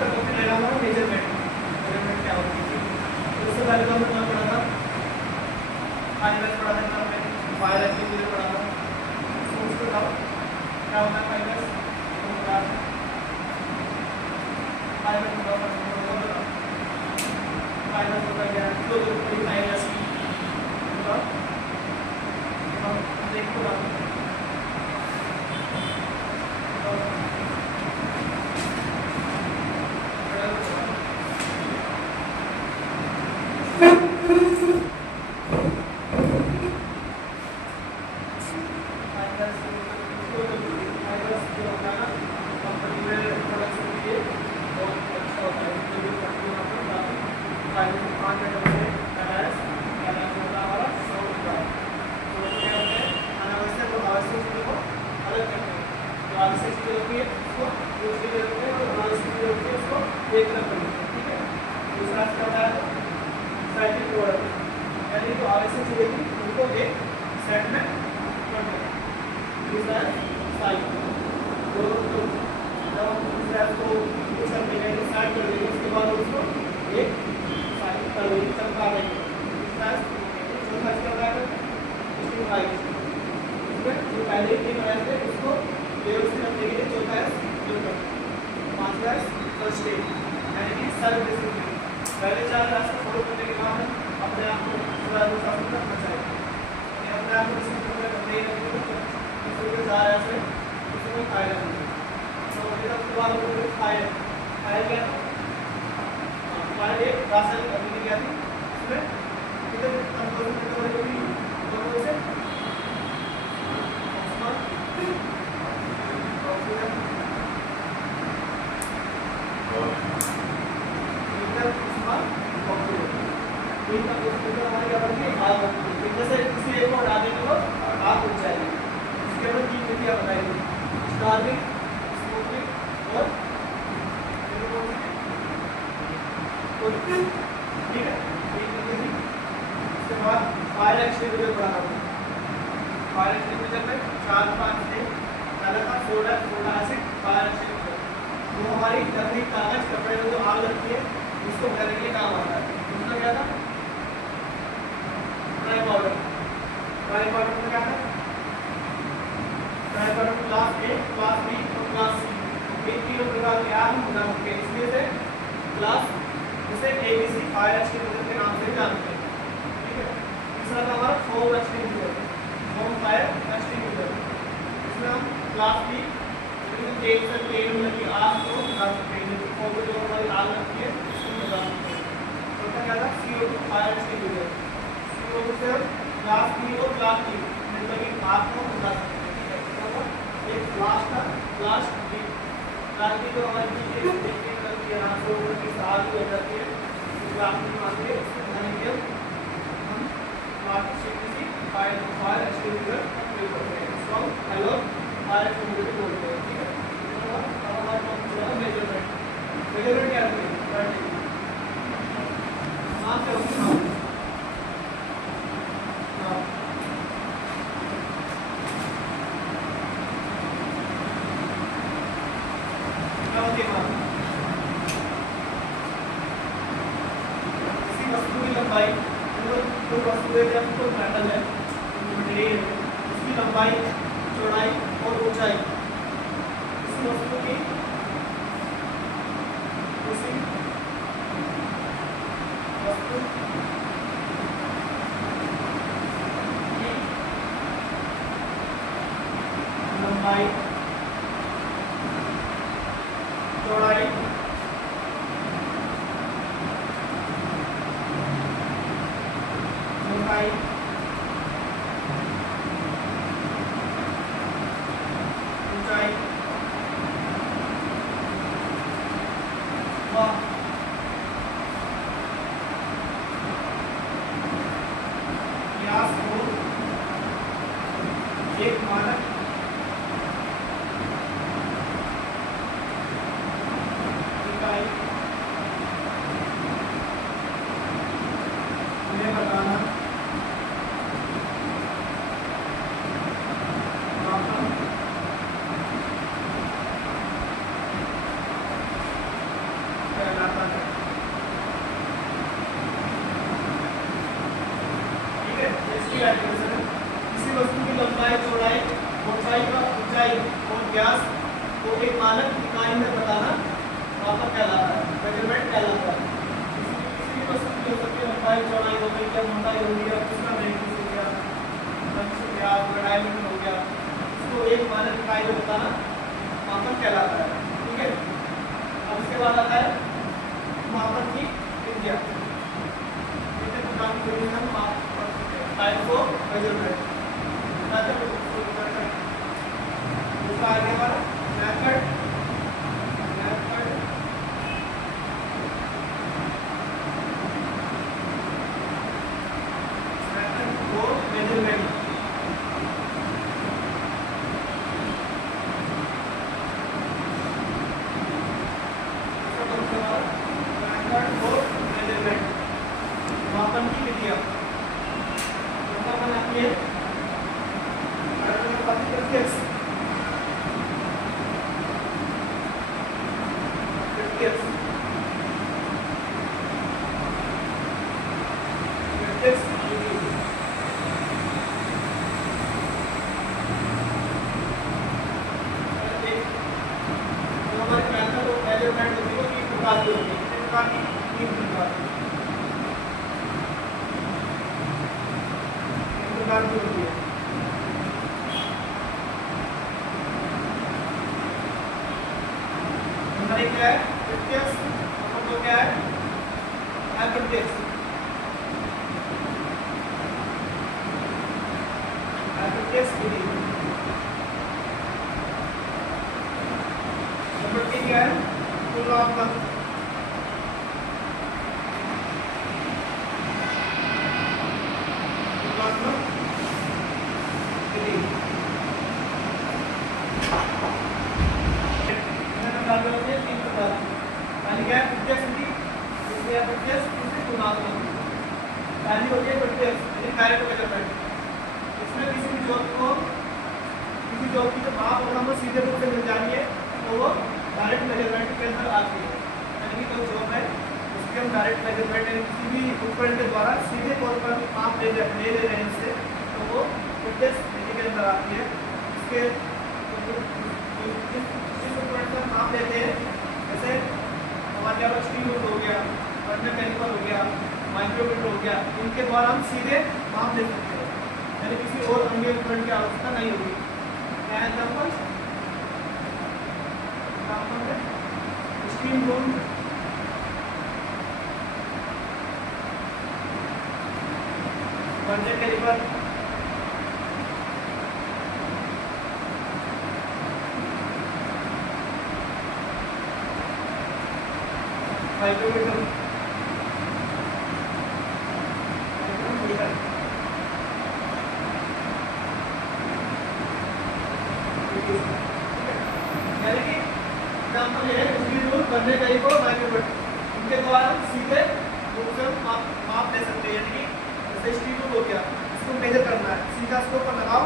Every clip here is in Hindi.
आपका टॉपिक रहेगा हमारा मेजरमेंट क्या होती है। तो उससे पहले तो हमने क्या पढ़ा था, फाइनल पढ़ा था, हमने फाइल एक्टिविटी पढ़ा था। सोर्स को बताओ क्या होता है फाइनल, फाइनल बताओ, फाइनल होता है क्या, जो कोई फाइनल बताओ, हम देखो ना पहले 4 रास्ते फॉलो करने के बाद अपने आप को पूरा साफ रखना चाहिए। अपने आप को नहीं रखोगे तो जा रहा है उसमें फायदा नहीं। तो उसके बाद फाइल क्या फाइल एक रासायनिक अभिक्रिया थी, उसमें कितने कंपोनेंट दोनों से जैसे किसी एक को डालने के बाद आग उठ जाएगी। इसके अंदर 3 विधियां बताई गई, स्टार्विंग, स्मोकिंग और ठीक है। इसके बाद फायर एक्सटिंग्विशर पढ़ा था। फायर एक्सटिंग्विशर में 4-5 थे। पहला था सोडा एसिड फायर एक्सटिंग्विशर, वो हमारी लकड़ी कागज कपड़े में जो आग लगती है उसको बुझाने के लिए काम आता है। दूसरा क्या था, ड्राई पाउडर। ड्राई पाउडर में क्या है, dry powder class A, class B और क्लास सी, इन तीनों प्रकार के आग बुझा सकते हैं। इसमें से क्लास जिसे एबीसी फायर एक्सटिंग्विशर के नाम से जानते हैं। ठीक है। तीसरा था हमारा foam extinguisher, foam fire extinguisher. इसमें हम क्लास बी तेल से तेल लगी आग को बुझा सकते हैं, फोम में जो हमारी आग लगती है उसको बुझा सकते हैं। तो क्या था, CO2 फायर एक्सटिंग्विशर। CO2 से क्लास बी और क्लास डी में लगी आग को बुझा सकते हैं। ठीक है। तो एक लास्ट था क्लास डी। क्लास डी तो हमारी यहाँ से ऊपर की आग हो जाती है, क्लास डी मान के बुझाने के लिए हम आर्टिफिशियल फायर एक्सटिंग्विशर प्रयोग करते हैं। इसको हम हैलोजन फायर एक्सटिंग्विशर बोलते हैं। ठीक है। अब हमारा टॉपिक है मेजरमेंट। मेजरमेंट क्या होती है, नाम क्या होता है, क्या होती है किसी वस्तु की लंबाई, जो वस्तु है जब कोई मेटल है मटेरियल, उसकी लंबाई, चौड़ाई और ऊंचाई उस वस्तु की उसी वस्तु की लंबाई, चौड़ाई मोटाई ऊंचाई व व्यास को एक मानक बाद आता है मापन की विधियां, कितने प्रकार की विधियां हम माप सकते हैं, टाइप ऑफ मेजरमेंट। दूसरा आगे वाला मेथड, मेथड ऑफ मेजरमेंट। मापन की विधियां बनाइए प्रत्यक्ष प्रत्यक्ष प्रत्यक्ष हमारे मेथड ऑफ मेजरमेंट होती है तीन प्रकार की होती है, कितने प्रकार की, तीन प्रकार की होती है। नंबर एक क्या है प्रत्यक्ष, नंबर दो क्या है अप्रत्यक्ष। अप्रत्यक्ष विधि। नंबर तीन क्या है तुलनात्मक। तुलनात्मक विधि। तीन प्रकार पहली क्या है प्रत्यक्ष विधि, दूसरी अप्रत्यक्ष, तीसरी तुलनात्मक। पहली होती है प्रत्यक्ष यानी डायरेक्ट मेजरमेंट। इसमें किसी भी जॉब को, किसी जॉब की जब माप अगर हमको सीधे रूप से मिल जानी है तो वो डायरेक्ट मेजरमेंट के अंदर आती है। यानी कि कोई जॉब है उसके हम डायरेक्ट मेजरमेंट यानी किसी भी उपकरण के द्वारा सीधे तौर पर माप ले रहे हैं इससे, तो वो प्रत्यक्ष विधि के अंदर आती है। इसके जिस उपकरण से माप लेते हैं, जैसे हमारे यहाँ स्टील रूल हो गया, वर्नियर कैलिपर हो गया, माइक्रोमीटर हो गया, इनके द्वारा हम सीधे माप ले सकते हैं, यानी किसी और अन्य उपकरण की आवश्यकता नहीं होगी। Example steel rule, vernier caliper, micrometer, यानी कि एग्जाम्पल ये है steel rule, vernier caliper, micrometer, इनके द्वारा हम सीधे रूप से माप ले सकते हैं। यानी कि जैसे स्टील रूल हो गया, इसको मेजर करना है, सीधा इसको ऊपर लगाओ,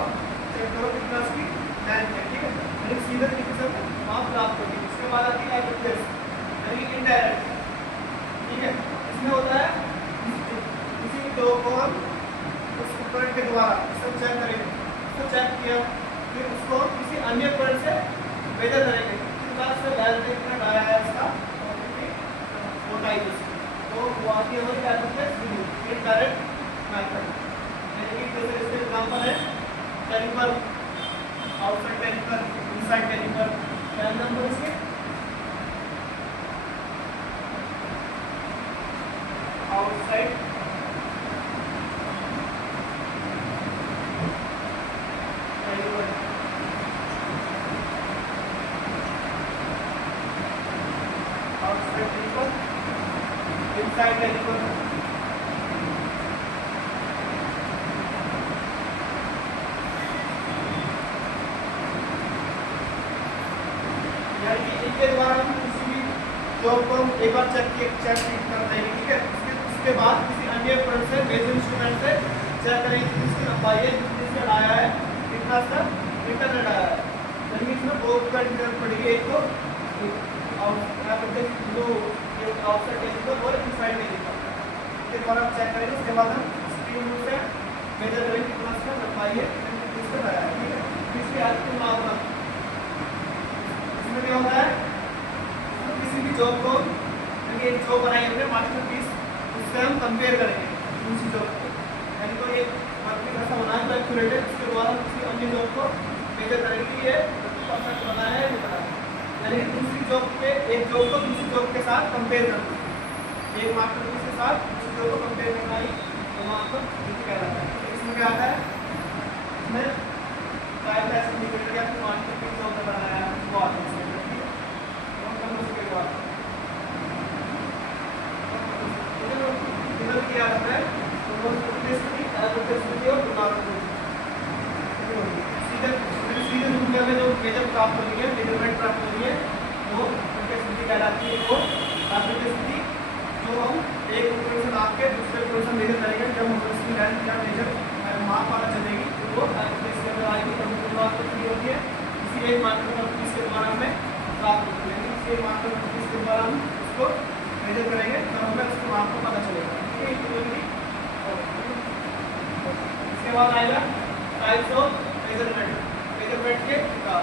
चेक करो कितना इसकी लेंथ है, ठीक है, यानी सीधे तरीके से माप प्राप्त होगी। उसके बाद आती है अप्रत्यक्ष यानी कि इनडायरेक्ट, ठीक है। इसमें होता है किसी जॉब को हम उस उपकरण के द्वारा इसको चेक करेंगे, उसको चेक किया, फिर उसको किसी अन्य उपकरण से मेजर करेंगे, से लेंथ कितना डाया है इसका और कितनी मोटाई है, तो वो आती है हमारी अप्रत्यक्ष विधि, इनडायरेक्ट मेथड। यानी कि जैसे इसके एग्जांपल है caliper, outside caliper, inside caliper. क्या एग्जांपल इसके outside caliper, outside caliper, inside caliper. इनके द्वारा हम किसी भी जॉब को हम एक बार चेक कर देंगे, ठीक है। उसके बाद किसी अन्य उपकरण से मेजर इंस्ट्रूमेंट से चेक करेंगे कि इसकी लंबाई है, जिससे आया है कितना सा इंटरनेट आया है। यानी इसमें दो उपकरण की जरूरत पड़ेगी, एक तो आउटसाइड कैलिपर और इनसाइड कैलिपर। इसके द्वारा हम चेक करेंगे, उसके बाद हम स्क्रीन रूल से मेजर करेंगे कितना सा लंबाई है, किसका आया है, ठीक है। इसके आज की मापना क्या होता है, तो किसी भी जॉब को एक जॉब बनाई हमने मास्टरपीस, उससे हम कंपेयर करेंगे दूसरी जॉब को, यानी तो एक मार्केट ऐसा बना है तो एक्यूरेट है, उसके द्वारा किसी अन्य जॉब को मेजर करेंगे ये परफेक्ट बना है नहीं बना है। यानी कि दूसरी जॉब के एक जॉब को दूसरी जॉब के साथ कंपेयर करना, एक मार्कर के साथ दूसरी जॉब को कंपेयर करना ही तो मार्कर कहलाता है। तो इसमें क्या आता है, इसमें टाइप ऐसे इंडिकेटर या फिर मार्कर की जॉब बनाया है वो आता है इसमें, ठीक है। तो हम उसके बाद इधर क्या आता है तो वो स्थिति और सीधे सीधे दुनिया में जो मेजर प्राप्त होनी है, मेजरमेंट प्राप्त होनी है वो उनके स्थिति कहलाती है। वो आकृति स्थिति जो हम एक उपकरण से नाप के दूसरे उपकरण से मेजर करेंगे, जब हम उसकी लेंथ या मेजर माप पता चलेगी तो वो आकृति स्थिति में आएगी। तो बात होती है इसी एक मात्रा का इसके द्वारा हमें प्राप्त होती है, इसी एक मात्रा का इसके द्वारा हम उसको मेजर करेंगे तो हमें उसके माप को पता चलेगा। इसके बाद आएगा टाइप्स ऑफ मेजरमेंट, मेजरमेंट के प्रकार।